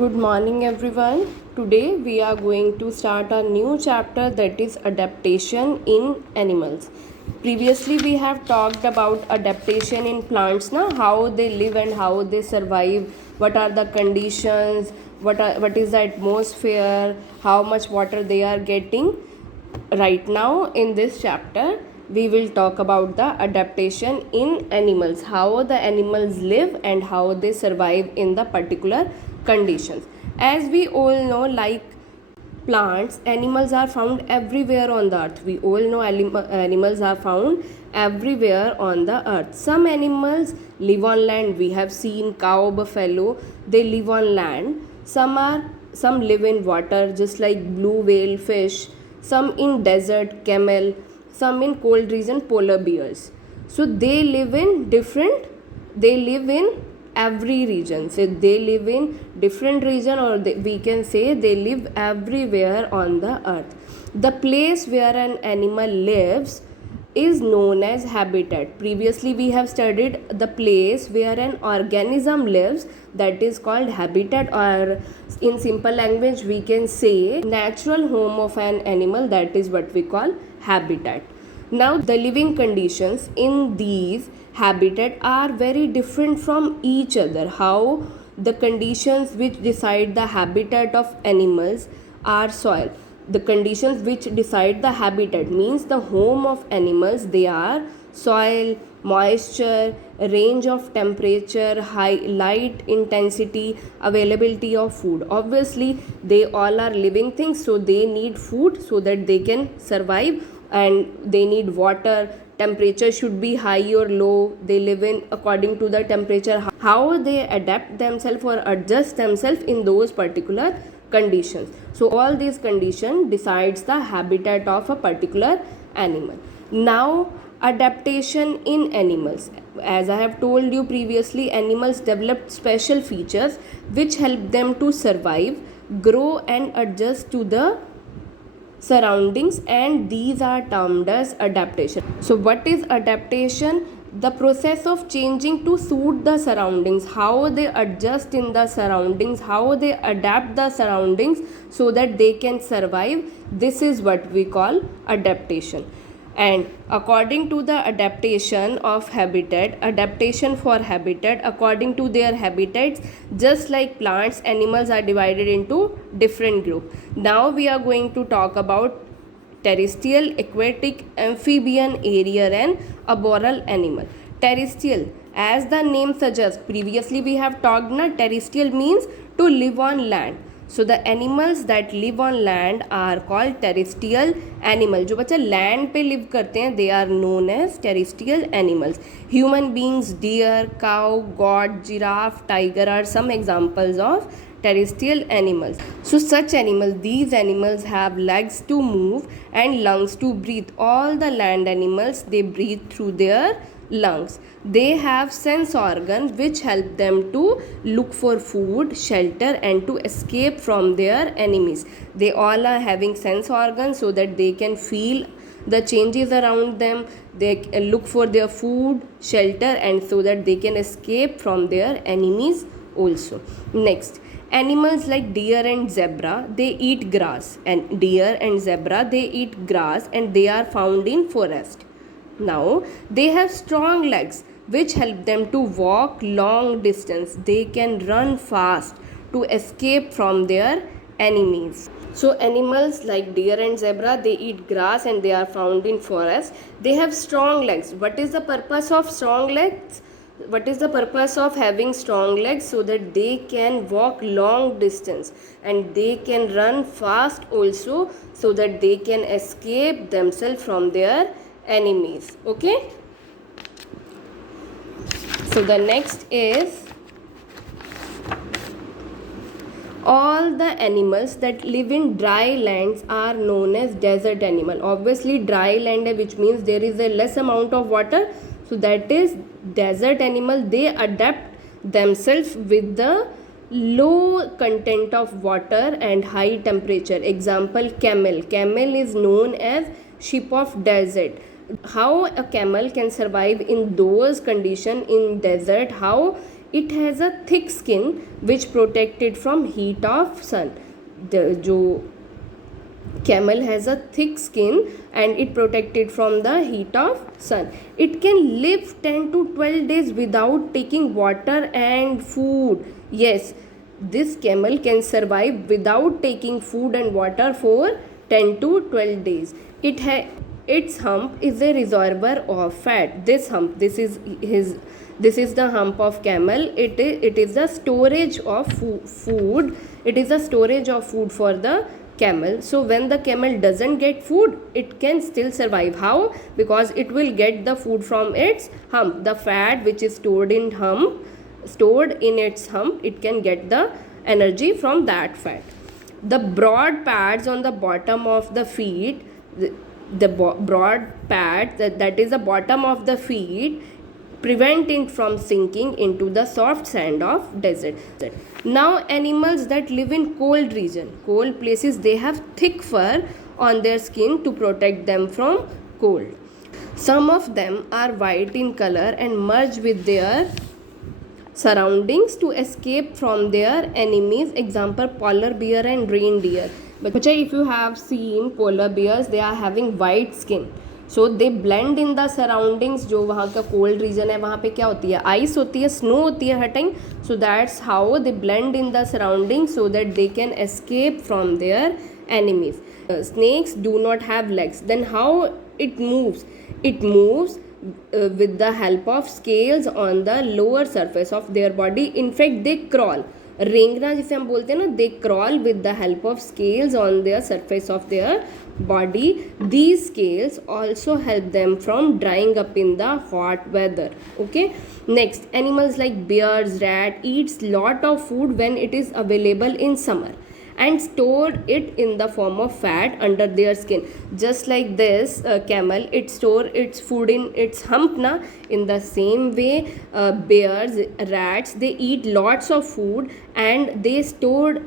Good morning, everyone. Today we are going to start a new chapter that is adaptation in animals. Previously, we have talked about adaptation in plants, how they live and how they survive, what are the conditions, what is the atmosphere, how much water they are getting. Right now, in this chapter, we will talk about the adaptation in animals, how the animals live and how they survive in the particular conditions. As we all know, like plants, animals are found everywhere on the earth. We all know animals are found everywhere on the earth. Some animals live on land. We have seen cow, buffalo, they live on land. Some live in water, just like blue whale, fish. Some in desert, camel. Some in cold region, polar bears. So they live in different. They live in every region. So they live in different region, or we can say they live everywhere on the earth. The place where an animal lives is known as habitat. Previously we have studied the place where an organism lives, that is called habitat, or in simple language we can say natural home of an animal, that is what we call habitat. Now the living conditions in these habitat are very different from each other. How the conditions which decide the habitat of animals are soil. The conditions which decide the habitat means the home of animals, they are soil, moisture, range of temperature, high light intensity, availability of food. Obviously they all are living things, so they need food so that they can survive, and they need water. Temperature should be high or low. They live in according to the temperature. How they adapt themselves or adjust themselves in those particular conditions. So all these conditions decides the habitat of a particular animal. Now adaptation in animals. As I have told you previously, animals developed special features which help them to survive, grow and adjust to the surroundings, and these are termed as adaptation. So what is adaptation? The process of changing to suit the surroundings, how they adjust in the surroundings, how they adapt the surroundings so that they can survive. This is what we call adaptation. And according to the adaptation for habitat, according to their habitats, just like plants, animals are divided into different groups. Now we are going to talk about terrestrial, aquatic, amphibian, aerial and arboreal animal. Terrestrial, as the name suggests, previously we have talked terrestrial means to live on land. So the animals that live on land are called terrestrial animal. जो बच्चा land पे live करते हैं, they are known as terrestrial animals. Human beings, deer, cow, goat, giraffe, tiger are some examples of terrestrial animals. So such animals, these animals have legs to move and lungs to breathe. All the land animals, they breathe through their lungs. They have sense organs which help them to look for food, shelter and to escape from their enemies. They all are having sense organs so that they can feel the changes around them. They look for their food, shelter and so that they can escape from their enemies also. Next, animals like deer and zebra, they eat grass, and deer and zebra, they eat grass and they are found in forest. Now they have strong legs which help them to walk long distance. They can run fast to escape from their enemies. So animals like deer and zebra, they eat grass and they are found in forest. They have strong legs. What is the purpose of strong legs? What is the purpose of having strong legs? So that they can walk long distance and they can run fast also, so that they can escape themselves from their enemies. Okay, so the next is all the animals that live in dry lands are known as desert animal. Obviously dry land, which means there is a less amount of water, so that is desert animal. They adapt themselves with the low content of water and high temperature. Example, camel. Camel is known as sheep of desert. How a camel can survive in those conditions in desert? How It has a thick skin which protected from heat of sun. जो camel has a thick skin and it protected from the heat of sun. It can live 10 to 12 days without taking water and food. Yes, this camel can survive without taking food and water for 10 to 12 days. Its hump is a reservoir of fat. This hump, this is the hump of camel. It is the storage of food. It is the storage of food for the camel. So when the camel doesn't get food, it can still survive. How? Because it will get the food from its hump. The fat which is stored in its hump, it can get the energy from that fat. The broad pads on the bottom of the feet, the broad pad that is the bottom of the feet, prevent it from sinking into the soft sand of desert. Now animals that live in cold places, they have thick fur on their skin to protect them from cold. Some of them are white in color and merge with their surroundings to escape from their enemies. Example, polar bear and reindeer. But if you have seen polar bears, they are having white skin. So they blend in the surroundings. जो वहाँ का cold region है वहाँ पे क्या होती है, ice होती है, स्नो होती है हर time. So that's how they blend in the surrounding so that they can escape from their enemies. Snakes do not have legs. Then how it moves? It moves with the help of scales on the lower surface of their body. In fact, they crawl. रेंगना जिसे हम बोलते हैं ना, they crawl with the help of scales on their surface of their body. These scales also help them from drying up in the hot weather. Okay. Next, animals like bears, rat eats lot of food when it is available in summer and stored it in the form of fat under their skin. Just like this camel, it store its food in its hump na. In the same way, bears, rats, they eat lots of food and they stored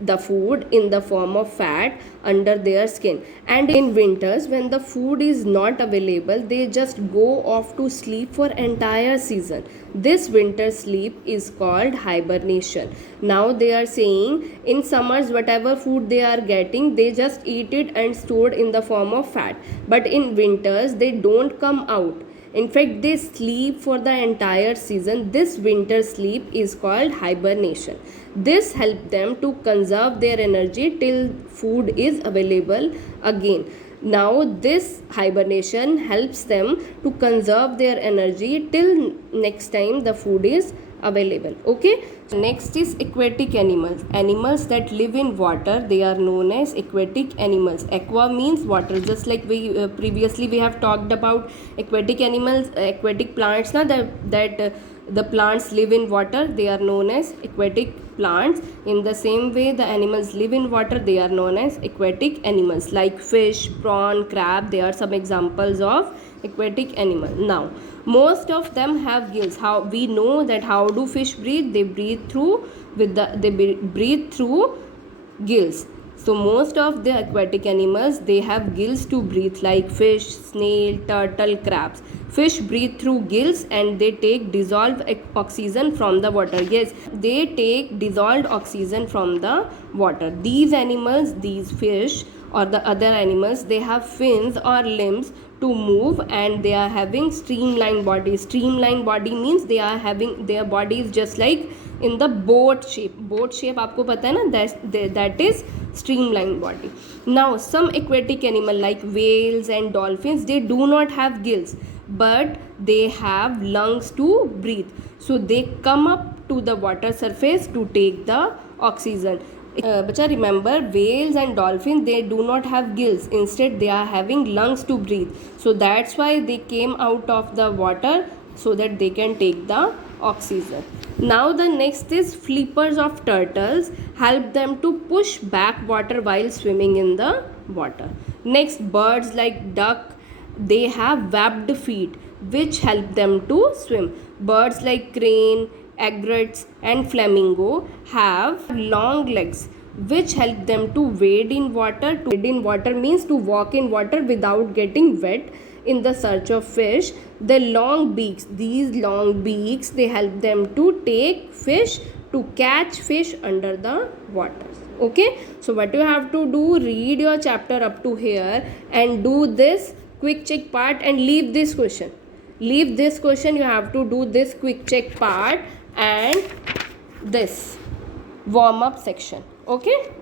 the food in the form of fat under their skin. And in winters, when the food is not available, they just go off to sleep for entire season. This winter sleep is called hibernation. Now they are saying in summers whatever food they are getting, they just eat it and stored in the form of fat. But in winters they don't come out. In fact, they sleep for the entire season. This winter sleep is called hibernation. This helps them to conserve their energy till food is available again. Now this hibernation helps them to conserve their energy till next time the food is available. Okay. Next is aquatic animals. Animals that live in water, they are known as aquatic animals. Aqua means water. Just like we previously we have talked about aquatic animals, aquatic plants na, that the plants live in water, they are known as aquatic plants. In the same way, the animals live in water, they are known as aquatic animals. Like fish, prawn, crab, they are some examples of aquatic animal. Now most of them have gills. How we know that? How do fish breathe? They breathe through breathe through gills. So most of the aquatic animals, they have gills to breathe, like fish, snail, turtle, crabs. Fish breathe through gills and they take dissolved oxygen from the water. Yes, they take dissolved oxygen from the water. These animals, these fish or the other animals, they have fins or limbs to move and they are having streamlined body. Streamlined body means they are having, their body is just like in the boat shape. Boat shape आपको पता है ना, that is streamlined body. Now some aquatic animal like whales and dolphins, they do not have gills but they have lungs to breathe. So they come up to the water surface to take the oxygen. Bacha, remember, whales and dolphins, they do not have gills. Instead, they are having lungs to breathe. So that's why they came out of the water so that they can take the oxygen. Now the next is flippers of turtles, help them to push back water while swimming in the water. Next, birds like duck, they have webbed feet which help them to swim. Birds like crane, egrets and flamingo have long legs which help them to wade in water. To wade in water means to walk in water without getting wet. in the search of fish. The long beaks, these long beaks, they help them to take fish, to catch fish under the water. Okay, so what you have to do, read your chapter up to here and do this quick check part and leave this question. Leave this question, you have to do this quick check part and this warm up section. Okay.